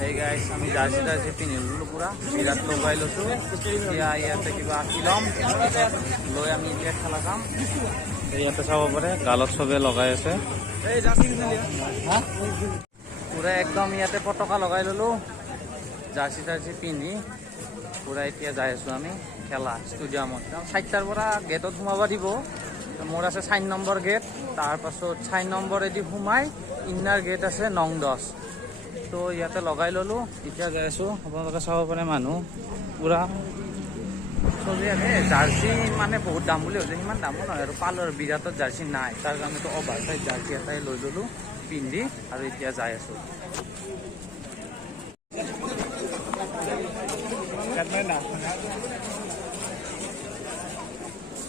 Hey guys, আমি jersey পিন্ধিলো পুৰা বিৰাট লগাই লৈছো এতিয়া ইয়াতে কিবা কিলম লৈ আমি এতিয়া খেলা যাম ইয়াতে চাব পাৰে গালত চবে লগাই আছে পুৰা একদম ইয়াতে পতাকা লগাই ললো জাৰ্চি পিন্ধি পুৰা এতিয়া যাই আছো আমি খেলা ষ্টেডিয়ামত 4টাৰ পৰা গেটত সোমাব দিব মোৰ আছে 4 নম্বৰ গেট তাৰ পাছত 4 নম্বৰেদি সোমাই ইনাৰ গেট আছে 9-10 তো ইয়াতে লগাই ললো এতিয়া যাই আছো আপোনালোকে চাব পাৰে মানুহ পুৰা চলি আছে জাৰ্চি মানে বহুত দাম বুলি হৈছে ইমান দামো নহয় আৰু পালৰ বিৰাটত জাৰ্চি নাই তাৰ কাৰণেতো অভাৰ চাইজ জাৰ্চি এটাই লৈ ললো পিন্ধি আৰু এতিয়া যাই আছো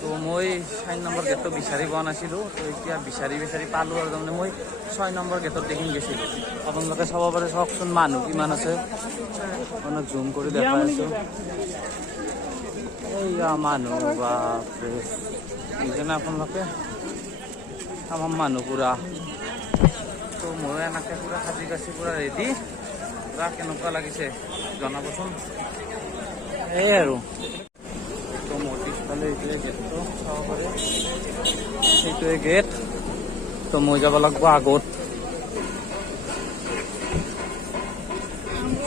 তো মই 4 নম্বৰ গেটটো বিচাৰি পোৱা নাছিলোঁ তো এতিয়া বিচাৰি পালোঁ আৰু তাৰমানে মই 6 নম্বৰ গেটত দেখি গৈছিলোঁ আপোনালোকে চাব পাৰে চাওকচোন মানুহ কিমান আছে মানে জুম কৰি দেখাই আছোঁ এইয়া মানুহ বাপৰে এইজনে আপোনালোকে আমাৰ মানুহ পুৰা তো মই এনেকৈ পুৰা সাজি কাচি পুৰা ৰেডি পুৰা কেনেকুৱা লাগিছে জনাবচোন এই আৰু গেটটো চাব পাৰে সেইটোৱে গেট তো মই যাব লাগিব আগত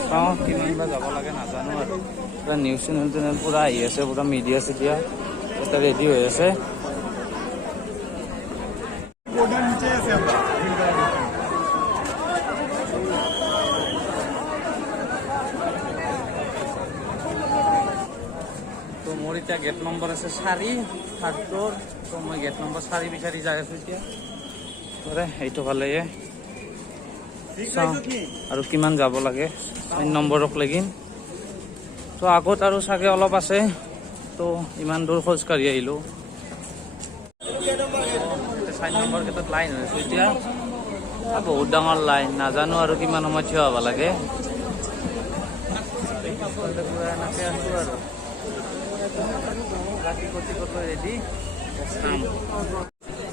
চাওঁ কিমান বা যাব লাগে নাজানো আৰু পুৰা নিউজ চেনেল পুৰা আহি আছে পুৰা মিডিয়া চিডিয়া এটা ৰেডি হৈ আছে মোৰ এতিয়া গেট নম্বৰ আছে 4 থাৰ্ড ফ্লোৰ তো মই গেট নম্বৰ 4 বিচাৰি যাই আছো এতিয়া এইটো ভালে আৰু কিমান যাব লাগে 4 নম্বৰক লাগিন তো আগত আৰু চাগে অলপ আছে তো ইমান দূৰ খোজ কাঢ়ি আহিলো 4 নম্বৰ গেটত লাইন হৈছে এতিয়া বহুত ডাঙৰ লাইন নাজানো আৰু কিমান সময় থিয় হ'ব লাগে এনেকৈ আছো আৰু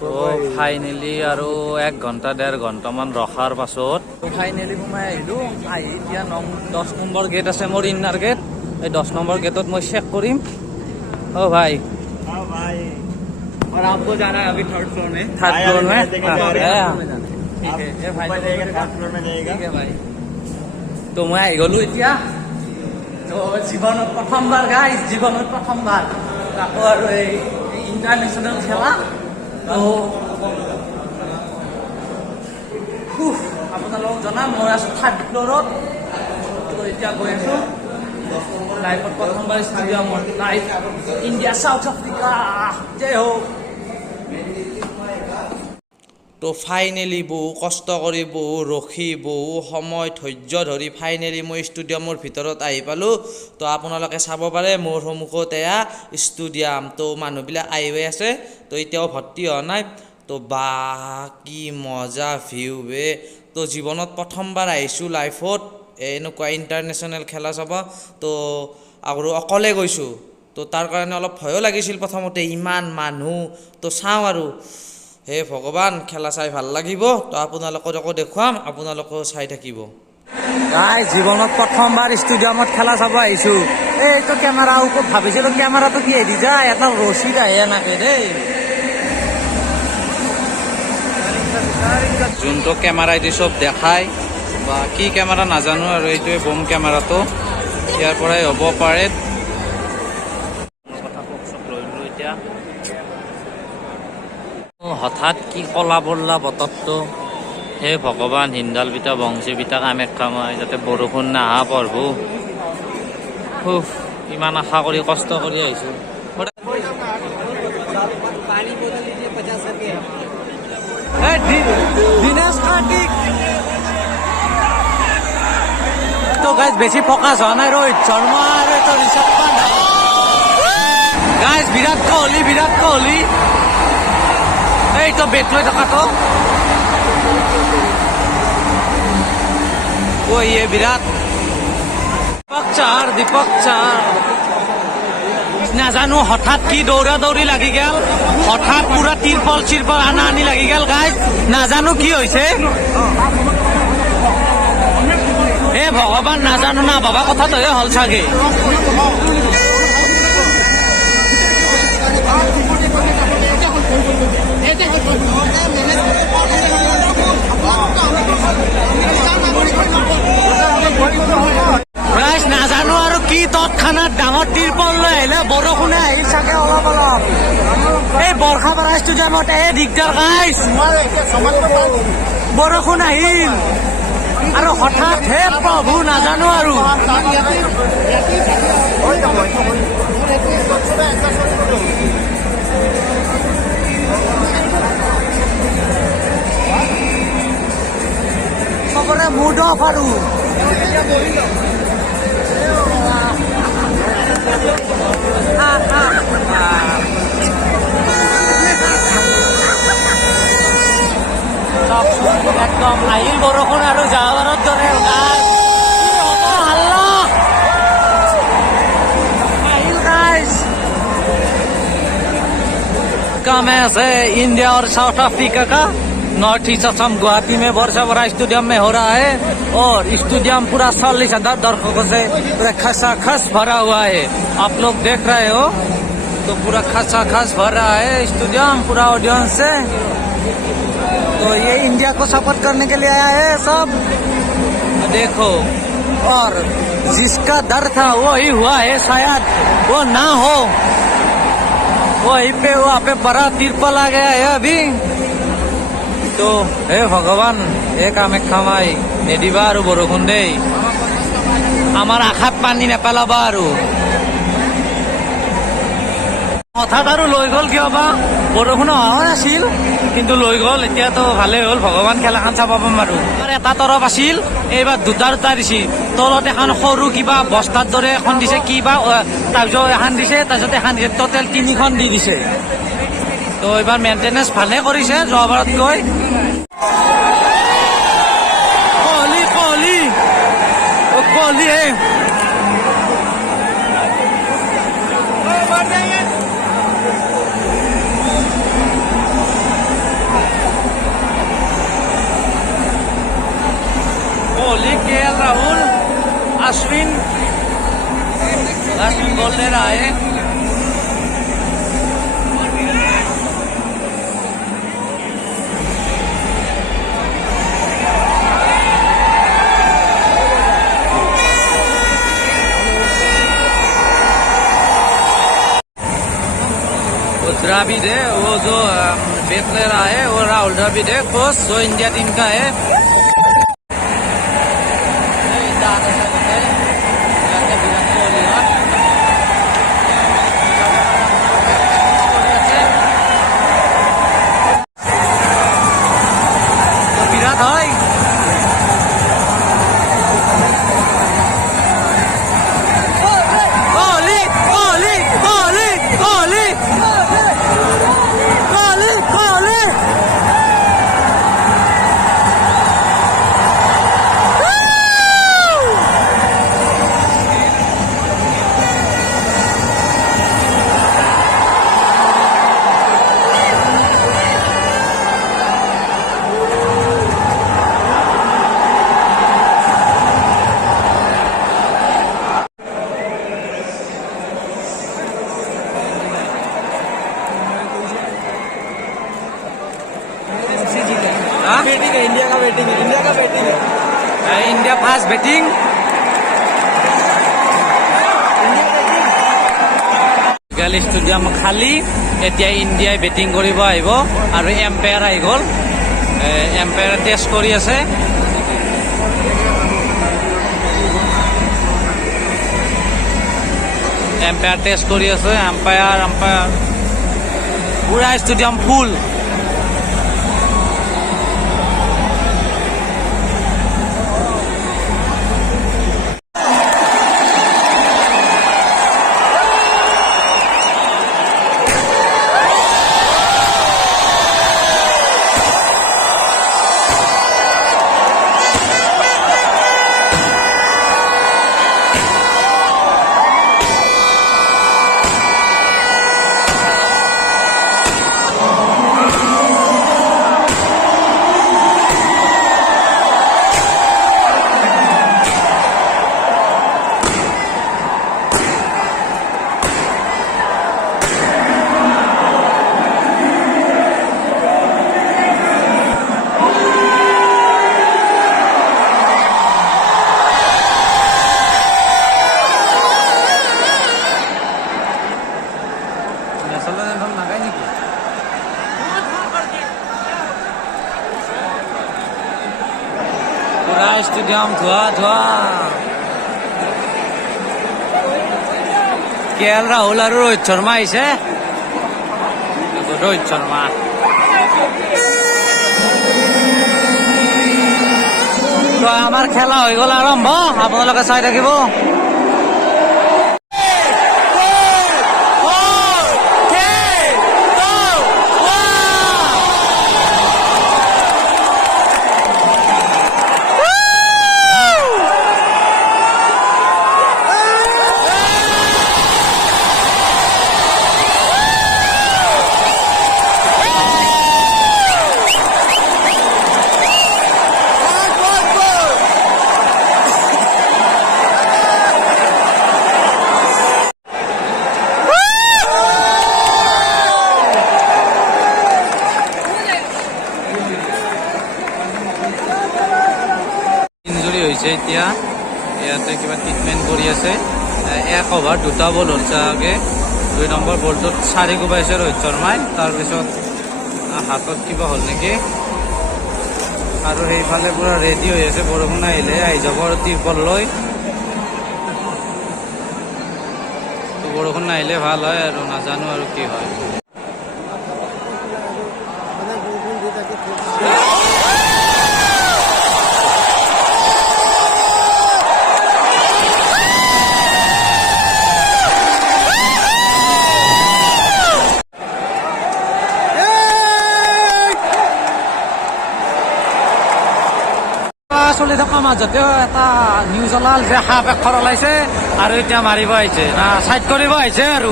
তো ফাইনেলি আৰু 1 ঘণ্টা 1.5 ঘণ্টামান ৰখাৰ পাছত ফাইনেলি সোমাই আহিলো আহি এতিয়া 10 নম্বৰ গেট আছে মোৰ ইনাৰ গেট এই 10 নম্বৰ গেটত মই চেক কৰিম ओ भाई और आपको जाना है अभी थर्ड फ्लोर में ठीक है भाई थर्ड फ्लोर में जाएगा ठीक है भाई तो मैं আহি গলো এতিয়া তো জীৱনত প্ৰথমবাৰ গাইজ জীৱনত প্ৰথমবাৰ আকৌ আৰু এই ইণ্টাৰনেশ্যনেল খেলা তো আপোনালোকক জনাম মই আছোঁ থাৰ্ড ফ্ল'ৰত তো এতিয়া গৈ আছোঁ লাইফত প্ৰথমবাৰ ষ্টেডিয়ামত লাইফ ইণ্ডিয়া চাউথ আফ্ৰিকা জয় হো তো ফাইনেলি বহু কষ্ট কৰি বহু ৰখি বহু সময় ধৈৰ্য ধৰি ফাইনেলি মই ষ্টেডিয়ামৰ ভিতৰত আহি পালোঁ তো আপোনালোকে চাব পাৰে মোৰ সন্মুখত এয়া ষ্টেডিয়াম তো মানুহবিলাক আহি হৈ আছে তো এতিয়াও ভৰ্তি হোৱা নাই তো বা কি মজা ভিউ বে তো জীৱনত প্ৰথমবাৰ আহিছোঁ লাইফত এনেকুৱা ইণ্টাৰনেশ্যনেল খেলা চাব তো আৰু অকলে গৈছোঁ তো তাৰ কাৰণে অলপ ভয়ো লাগিছিল প্ৰথমতে ইমান মানুহ তো চাওঁ আৰু হে ভগৱান খেলা চাই ভাল লাগিব তো আপোনালোককো দেখুৱাম আপোনালোকেও চাই থাকিব গাই জীৱনত প্ৰথমবাৰ ষ্টেডিয়ামত খেলা চাব আহিছোঁ এইটো কেমেৰা ওপৰত ভাবিছিলোঁ কেমেৰাটো কি এৰি যায় এটা ৰছী আহে নাকে দেই যোনটো কেমেৰাইদি চব দেখায় বা কি কেমেৰা নাজানো আৰু এইটোৱে বম কেমেৰাটো ইয়াৰ পৰাই হ'ব পাৰে কথা কওকচোন লৈ এতিয়া হঠাৎ কি কলা বল্লা বতৰটো হে ভগৱান হিন্দাল বিটা বংশী বিটা কামাখ্যা মই যাতে বৰষুণ নাহা পঢ়বো ইমান আশা কৰি কষ্ট কৰি আহিছোঁ তো গাইজ বেছি ফকাছ হোৱা নাই ৰোহিত শৰ্মা আৰু এটা ঋষভ পাণ্ট গাইজ বিৰাট কোহলি এইটো বেট লৈ থকাটো ইয়ে বিৰাট দীপক চাৰ নাজানো হঠাৎ কি দৌৰা দৌৰি লাগি গেল হঠাৎ পুৰা তিৰপল আনা আনি লাগি গেল গাইজ নাজানো কি হৈছে ভগৱান নাজানো না বাবা কথাটোহে হ'ল চাগে নাজানো আৰু কি তৎক্ষণাত ডাঙৰ তিৰপল লৈ আহিলে বৰষুণে আহিল চাগে অলপ অলপ এই বৰ্ষাপাৰা ষ্টেডিয়ামত দিগদাৰ গাইছ বৰষুণ আহিল আৰু হঠাৎ হে প্ৰভু নাজানো আৰু চবৰে মুড অফ আৰু একদম আহিল বৰষুণ আৰু যাৱাৰৰ দৰে मैच है इंडिया और साउथ अफ्रीका का नॉर्थ ईस्ट असम गुवाहाटी में वर्षावरा स्टेडियम में हो रहा है और स्टेडियम पूरा 40,000 दर्शकों से पूरा खचाखच भरा हुआ है आप लोग देख रहे हो तो पूरा खचाखच भर रहा है स्टेडियम पूरा ऑडियंस से तो ये इंडिया को सपोर्ट करने के लिए आया है सब देखो और जिसका डर था वो ही हुआ है शायद वो ना हो वहीं पे वहाँ पे बड़ा तिरपल आ गया है अभी तो हे भगवान एक कामाख्या माई नेदिबा आरो बरखुन देই আমার আখাত পানী নেপেলাবা আৰু হঠাৎ আৰু লৈ গ'ল কিয় বা বৰষুণ অহা নাছিল কিন্তু লৈ গ'ল এতিয়াতো ভালেই হ'ল ভগৱান খেলাখন চাব পাম আৰু আমাৰ এটা তৰফ আছিল এইবাৰ দুটা দিছে তলত এখন সৰু কিবা বস্তাৰ দৰে এখন দিছে কিবা তাৰপিছত এখন দিছে তাৰপিছত এখন দিছে টোটেল 3খন দি দিছে তো এইবাৰ মেইনটেনেন্স ভালে কৰিছে যোৱাবাৰতকৈ কোহলি कोहली KL राहुल अश्विन गोल दे रहा है द्राविड है वो जो बैट ले रहा है वो राहुल द्राविड है कोच जो इंडिया टीम का है विराट है बैटिंग है इंडिया का बैटिंग है इंडिया फास्ट बैटिंग গালি ষ্টেডিয়াম খালী এতিয়া ইণ্ডিয়াই বেটিং কৰিব আহিব আৰু এম্পায়াৰ আহি গ'ল এম্পায়াৰে টেষ্ট কৰি আছে এম্পায়াৰ টেষ্ট কৰি আছে এম্পায়াৰ পুৰা ষ্টেডিয়াম ফুল একদম ধোৱা ধোৱা KL ৰাহুল আৰু ৰোহিত শৰ্মা আহিছে ৰোহিত শৰ্মা তো আমাৰ খেলা হৈ গ'ল আৰম্ভ আপোনালোকে চাই থাকিব ইঞ্জুৰি হৈছে এতিয়া ইয়াতে কিবা ট্ৰিটমেণ্ট কৰি আছে এক অভাৰ দুটা বল হ'ল চাগে 2 নম্বৰ বলটোত 4 কোবাইছে ৰোহিত শৰ্মাই তাৰপিছত হাতত কিবা হ'ল নেকি আৰু সেইফালে পুৰা ৰেডি হৈ আছে বৰষুণ আহিলে আহি যাব আৰু ত্ৰিপল লৈ বৰষুণ নাহিলে ভাল হয় আৰু নাজানো আৰু কি হয় চলি থকা মাজতেও এটা নিউজ ওলাল যে সাপ এশৰ ওলাইছে আৰু এতিয়া মাৰিব আহিছে না চাইড কৰিব আহিছে আৰু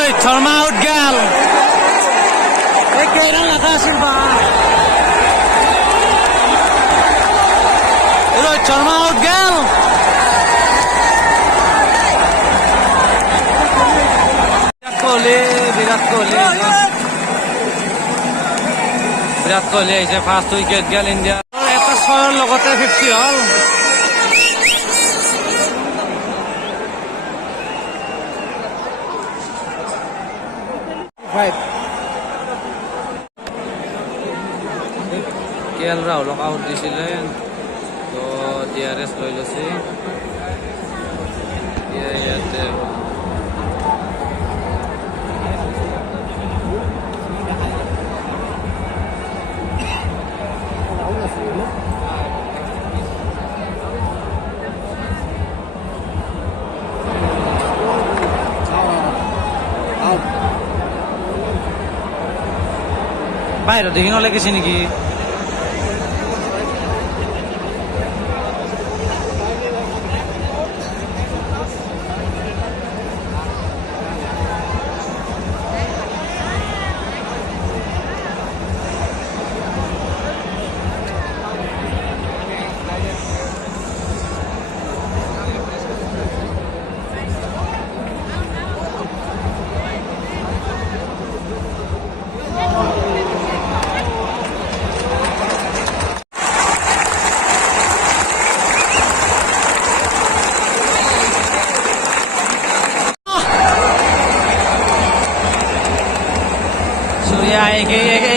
ৰোহিত শৰ্মা আউট গেল এই কেইৰাণ লগা আছিল বা ৰোহিত শৰ্মা আউট গেল বিৰাট কোহলি আহিছে ফাৰ্ষ্ট উইকেট গেল ইণ্ডিয়া এটা 6ৰ লগতে 50 হ'ল KL ৰাহুলক আউট দিছিলে তো DRS লৈ লৈছে ইয়াতে বাহিৰত দেখি নলাগিছে নেকি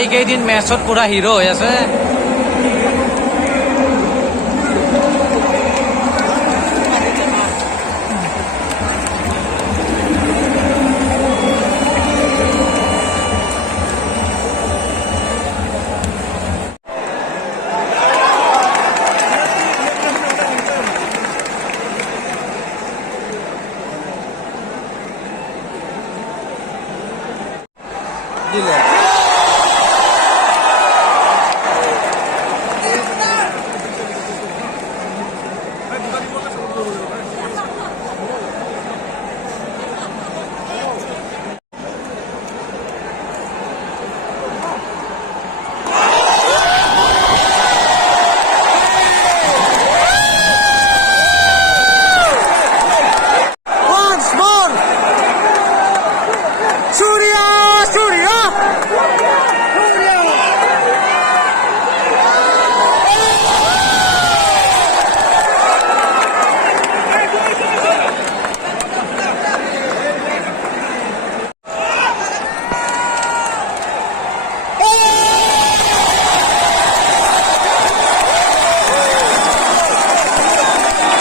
এইকেইদিন মেচত পুৰা হিৰো হৈ আছে দিলে Once more. Surya, Surya.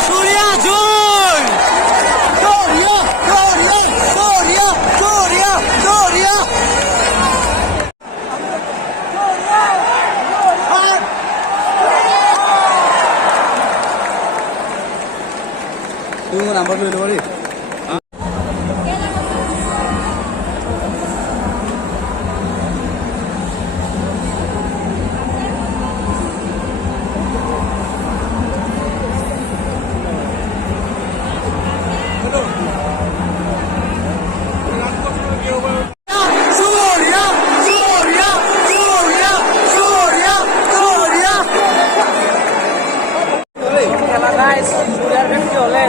Surya, joy. Surya, Surya, Surya, Surya, Surya. তুমি নাম্বার লইলে পারি Surya, Surya, Surya, Surya, Surya. খেলা গাইস সূর্যার ব্যক্তি হলে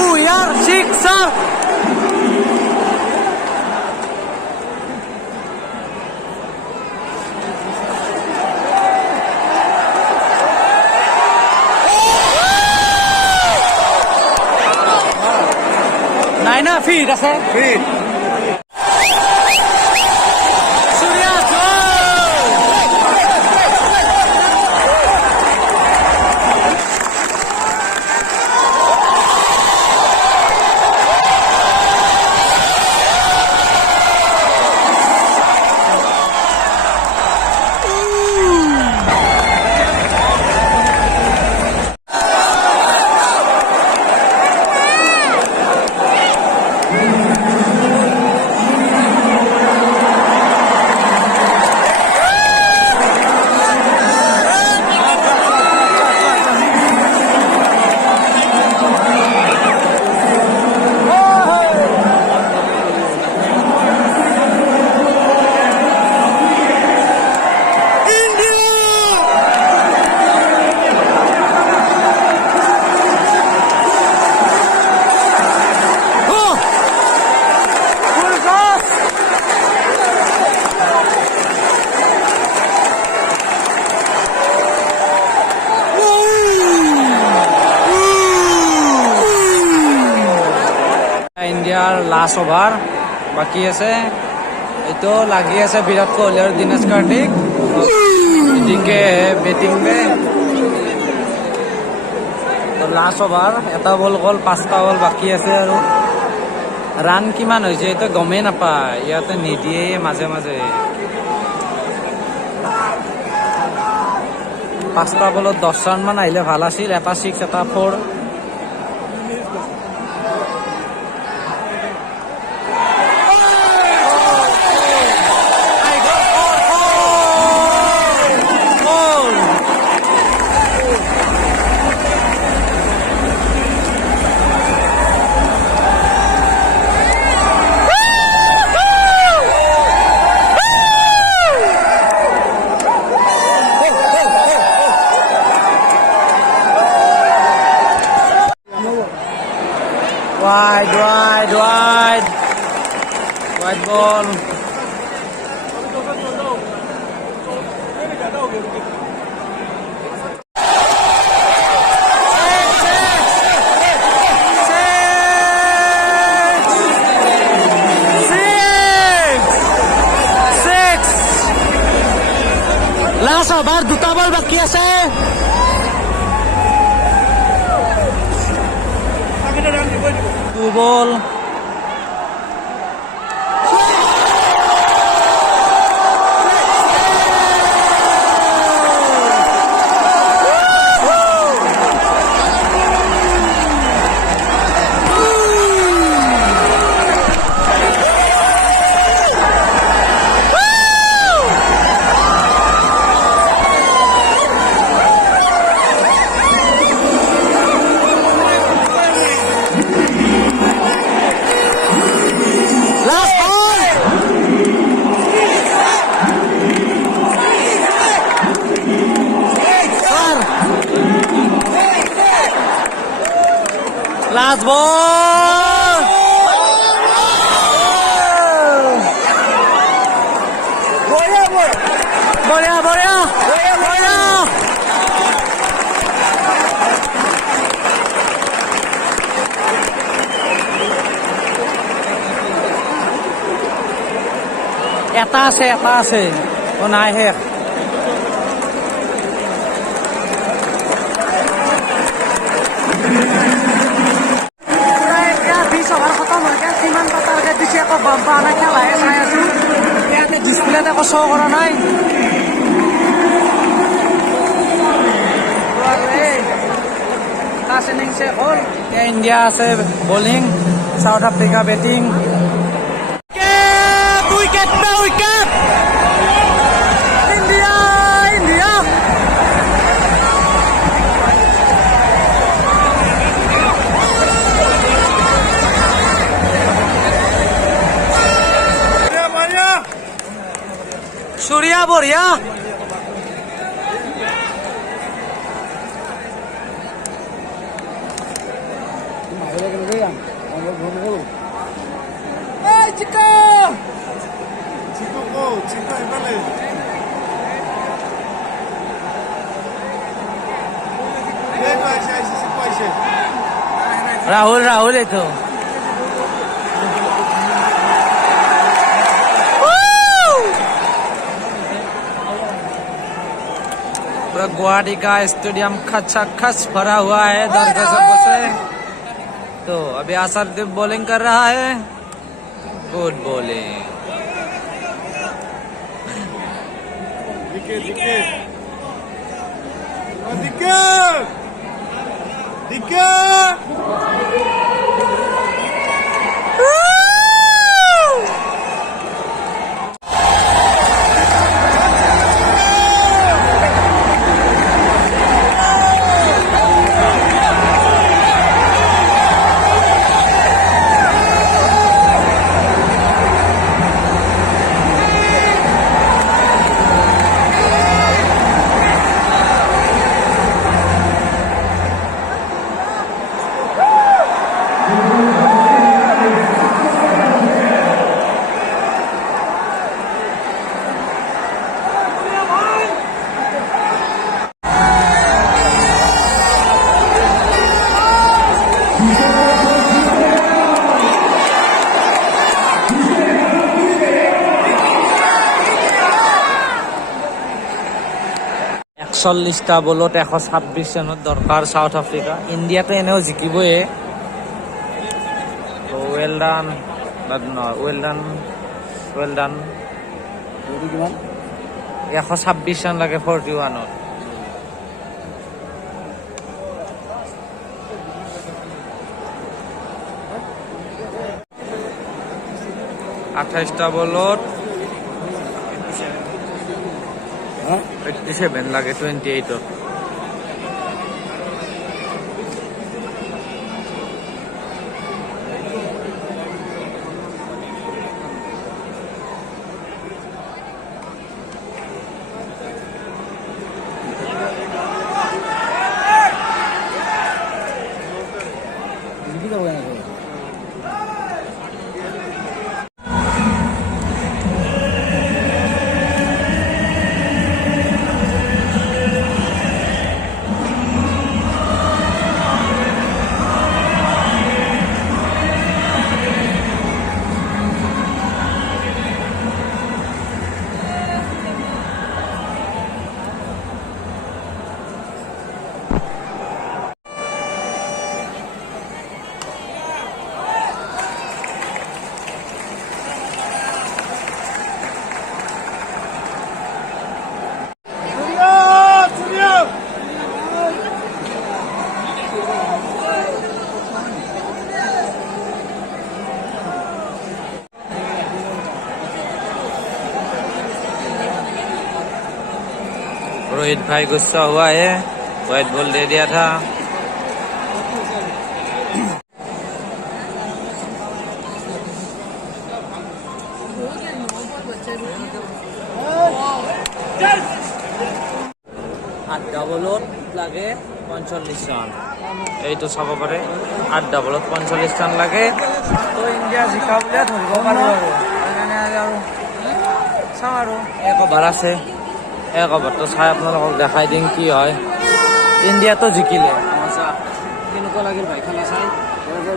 Uyar siksa. নাই না ফিট আছে ফিট সূর্য ইণ্ডিয়াৰ লাষ্ট অভাৰ বাকী আছে এইটো লাগি আছে বিৰাট কোহলি আৰু দিনেশ কাৰ্তিক এদিকে বেটিং মে লাষ্ট অভাৰ এটা বল গ'ল 5টা বল বাকী আছে আৰু ৰান কিমান হৈছে এইটো গমেই নাপায় ইয়াতে নিদিয়ে মাজে মাজে 5টা বলত 10 ৰান মান আহিলে ভাল আছিল এটা 6 এটা 4 Wide ball. Last over, 2টা বল বাকি আছে Two ball. লাস্ট বল বঢ়িয়া বঢ়িয়া বঢ়িয়া এটা আছে ও নাই শেষ এতিয়া 20 অভাৰ খতম হৈ গ'ল কিমান এটা টাৰ্গেট দিছে আকৌ গম পোৱা নাই খেলাহে চাই আছো ইয়াতে ডিছপ্লেত একো শ্ব' কৰা নাই ফাৰ্ষ্ট ইনিংছ শেষ হ'ল এতিয়া ইণ্ডিয়া আছে bowling South Africa batting wicket wicket India India Surya बढ़िया राहुल राहुल है तो पूरा गुवाहाटी का स्टेडियम खच भरा हुआ है दर्शकों से तो अभी असरदीप बॉलिंग कर रहा है गुड बॉलिंग চল্লিশটা বলত 126 রানত দরকার সাউথ আফ্রিকা ইন্ডিয়া তো এনেও জিকিবই তো well done well done 126 run লাগে 41ত 28টা বলত 87 লাগে 28ত रोहित भाई गुस्सा हुआ है व्हाइट बॉल दे दिया था आठ बॉलत लगे 45 रान এইটো চাব পাৰে 8 ডাবলত 45 ৰান লাগে তো ইণ্ডিয়া জিকা বুলিয়ে ধৰিব পাৰোঁ আৰু সেইকাৰণে আৰু চাওঁ আৰু 1 অভাৰ আছে 1 অভাৰটো চাই আপোনালোকক দেখাই দিম কি হয় ইণ্ডিয়াতো জিকিলে মজা কেনেকুৱা লাগিল ভাই খেলা চাই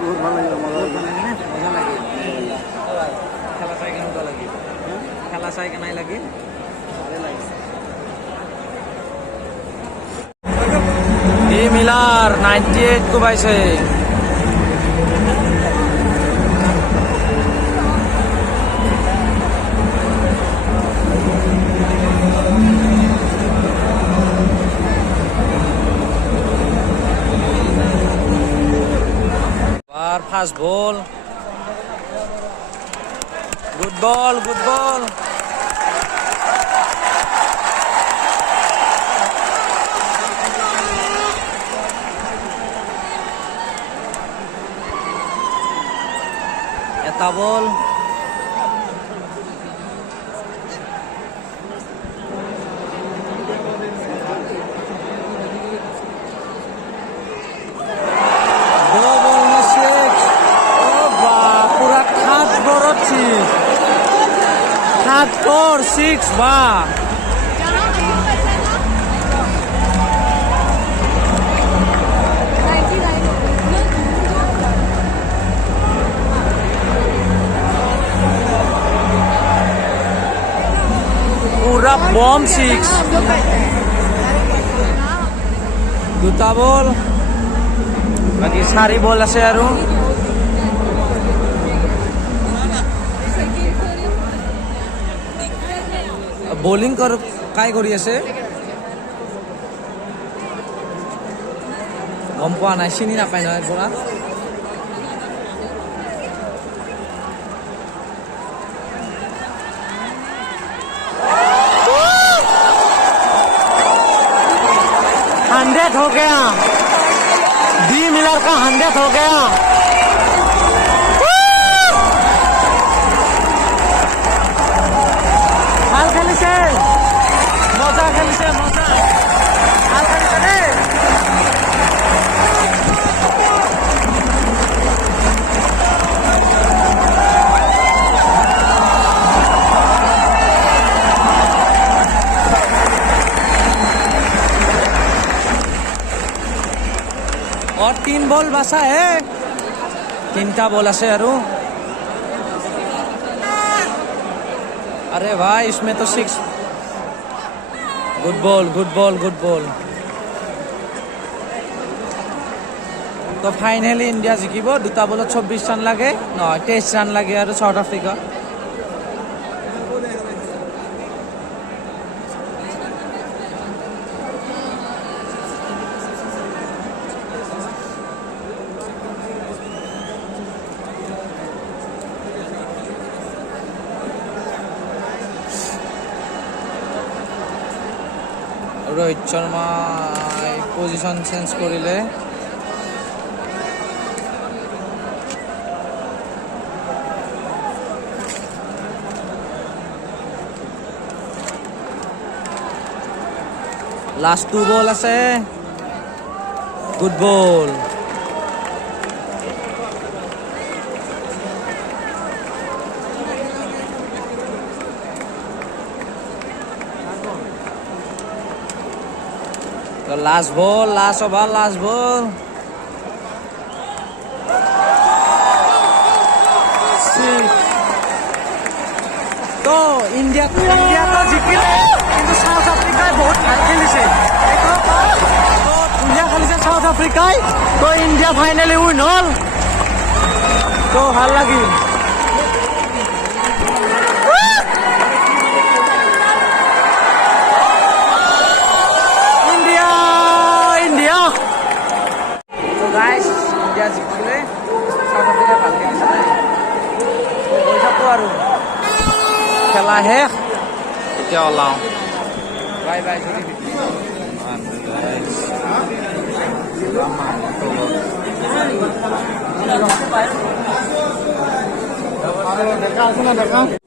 বহুত ভাল লাগিল মজা লাগিল মজা লাগিল খেলা চাই কেনেকুৱা লাগিল খেলা চাই কেনাই লাগিল ডি মিলার 98 को পাইছে আর ফাস্ট বল গুড বল এটা বল Four, 6, wow. Pura bomb 6. Duta ball. Lagi sari ball ase aru. Bowling কাই কৰি আছে গম পোৱা নাই চিনি নাপায় নহয় পৰা हंड्रेड हो गया डी मिलर का 100 हो गया ভাল খেলিছে মজা খেলিছে মজা ভাল খেলিছে দেই और 3 बॉल बचा है 3टा बॉल আছে আৰু अरे भाई इसमें तो 6 गुड बॉल तो फाइनली इंडिया जिकिब 2टा बॉलत 26 रान लागे न 23 रान लागे और south Africa Rohit Sharma position change करिले लास्ट 2 बॉल আছে गुड बॉल तो last ball last over last ball तो इंडिया तो जिकिले কিন্তু সাউথ আফ্রিকায় বহুত ভাল খেলিছে তো ধুনীয়া খেলিছে সাউথ আফ্রিকায় তো ইন্ডিয়া ফাইনালি উইন হল তো ভাল লাগিল गाइस इंडिया जिकिले साउथ आफ्रिका ভাল খেলিছে গৈ থাকো আৰু খেলা শেষ এতিয়া ওলাও বাই বাই দেখা আছে না দেখা